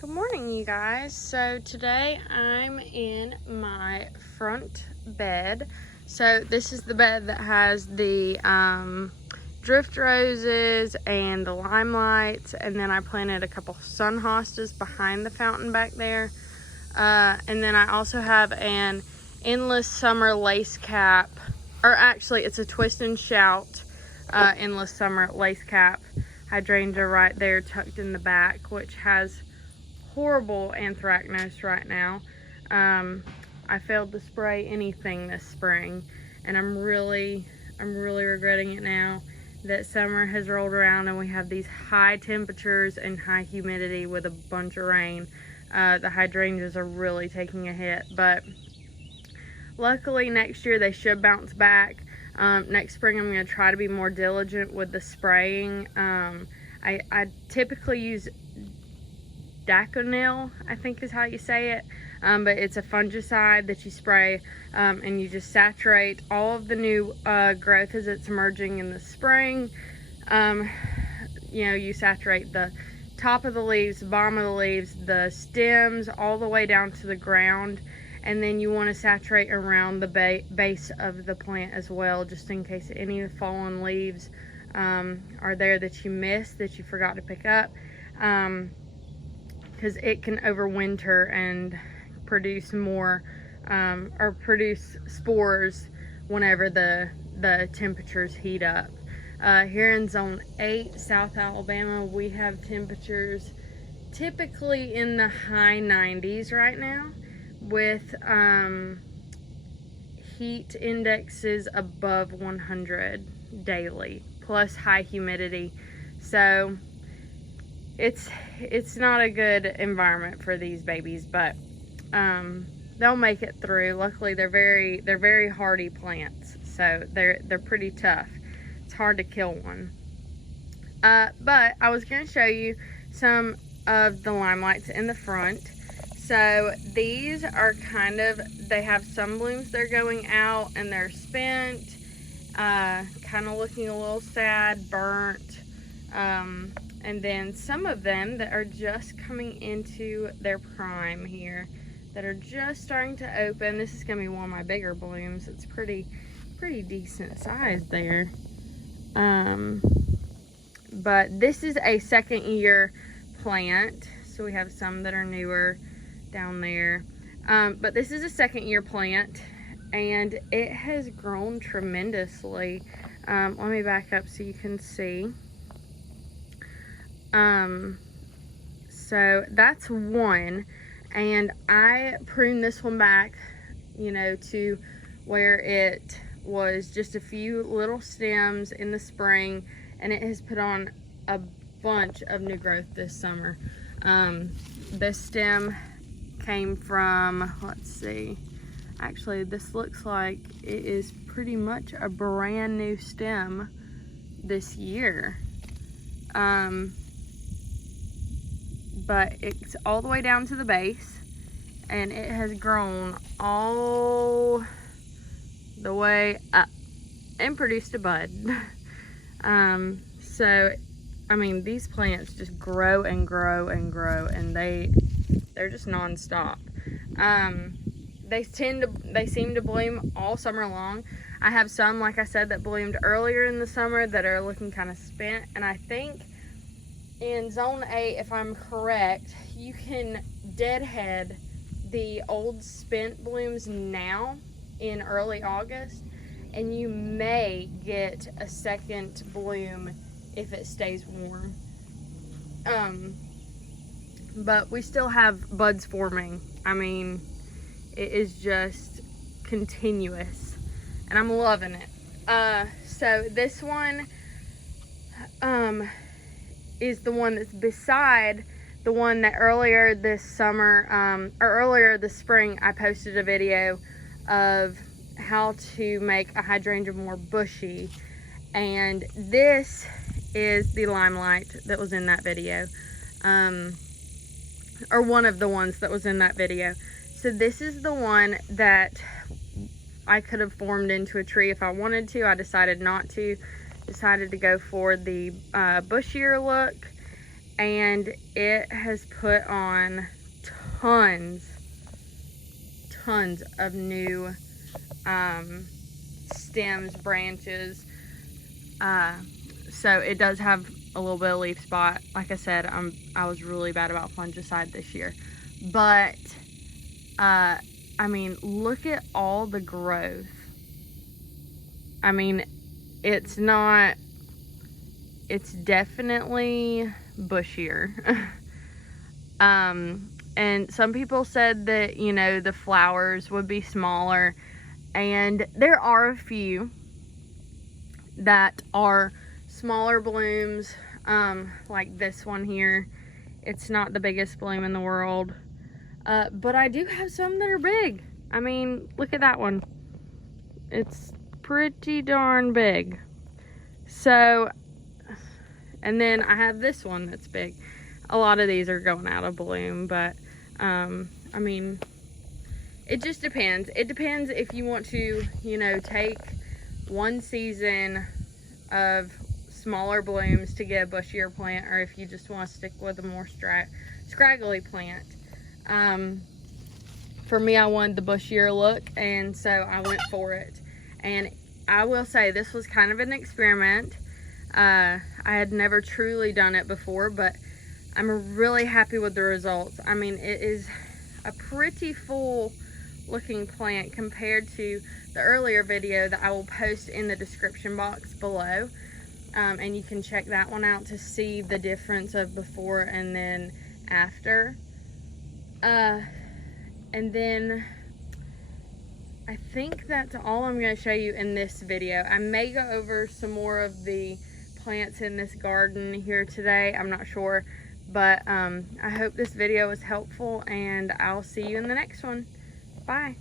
Good morning, you guys. So today I'm in my front bed. So this is the bed that has the drift roses and the limelights, and then I planted a couple sun hostas behind the fountain back there. And then I also have an endless summer Lacecap, or actually it's a twist and shout endless summer Lacecap hydrangea right there tucked in the back, which has horrible anthracnose right now. I failed to spray anything this spring, and I'm really regretting it now that summer has rolled around and we have these high temperatures and high humidity with a bunch of rain. The hydrangeas are really taking a hit, but luckily next year they should bounce back. Next spring I'm going to try to be more diligent with the spraying. I typically use Daconil, I think is how you say it, but it's a fungicide that you spray, and you just saturate all of the new growth as it's emerging in the spring. You know, you saturate the top of the leaves, the bottom of the leaves, the stems, all the way down to the ground, and then you want to saturate around the base of the plant as well, just in case any of the fallen leaves are there that you missed, that you forgot to pick up. Because it can overwinter and produce more, or produce spores whenever the temperatures heat up. Here in Zone 8, South Alabama, we have temperatures typically in the high 90s right now, with heat indexes above 100 daily, plus high humidity. So it's not a good environment for these babies, but they'll make it through. Luckily they're very hardy plants, so they're pretty tough. It's hard to kill one. But I was going to show you some of the limelights in the front. So these are they have some blooms that are going out and they're spent, kind of looking a little sad, burnt. And then some of them that are just coming into their prime here, that are just starting to open. This is gonna be one of my bigger blooms. It's pretty decent size there. But this is a second year plant. So we have some that are newer down there. But this is a second year plant, and it has grown tremendously. Let me back up so you can see. So that's one, and I pruned this one back, you know, to where it was just a few little stems in the spring, and it has put on a bunch of new growth this summer. This stem came from, let's see, actually this looks like it is pretty much a brand new stem this year. But it's all the way down to the base, and it has grown all the way up and produced a bud. So I mean, these plants just grow and grow and grow, and they're just non-stop. They seem to bloom all summer long. I have some, like I said, that bloomed earlier in the summer that are looking kind of spent, and I think in Zone 8, if I'm correct, you can deadhead the old spent blooms now in early August, and you may get a second bloom if it stays warm. But we still have buds forming. I mean, it is just continuous, and I'm loving it. So this one is the one that's beside the one that earlier this summer, or earlier this spring, I posted a video of how to make a hydrangea more bushy, and this is the limelight that was in that video, or one of the ones that was in that video. So this is the one that I could have formed into a tree if I wanted to. I decided not to. Decided to go for the bushier look, and it has put on tons of new stems, branches. So it does have a little bit of leaf spot. Like I said, I was really bad about fungicide this year, but I mean, look at all the growth. I mean, it's definitely bushier. And some people said that, you know, the flowers would be smaller, and there are a few that are smaller blooms, like this one here. It's not the biggest bloom in the world, but I do have some that are big. I mean, look at that one. It's pretty darn big. So, and then I have this one that's big. A lot of these are going out of bloom, but I mean, it just depends. It depends if you want to, you know, take one season of smaller blooms to get a bushier plant, or if you just want to stick with a more scraggly plant. For me, I wanted the bushier look, and so I went for it. And I will say, this was kind of an experiment. I had never truly done it before, but I'm really happy with the results. I mean, it is a pretty full looking plant compared to the earlier video that I will post in the description box below. And you can check that one out to see the difference of before and then after. And then I think that's all I'm going to show you in this video. I may go over some more of the plants in this garden here today. I'm not sure. But I hope this video was helpful, and I'll see you in the next one. Bye.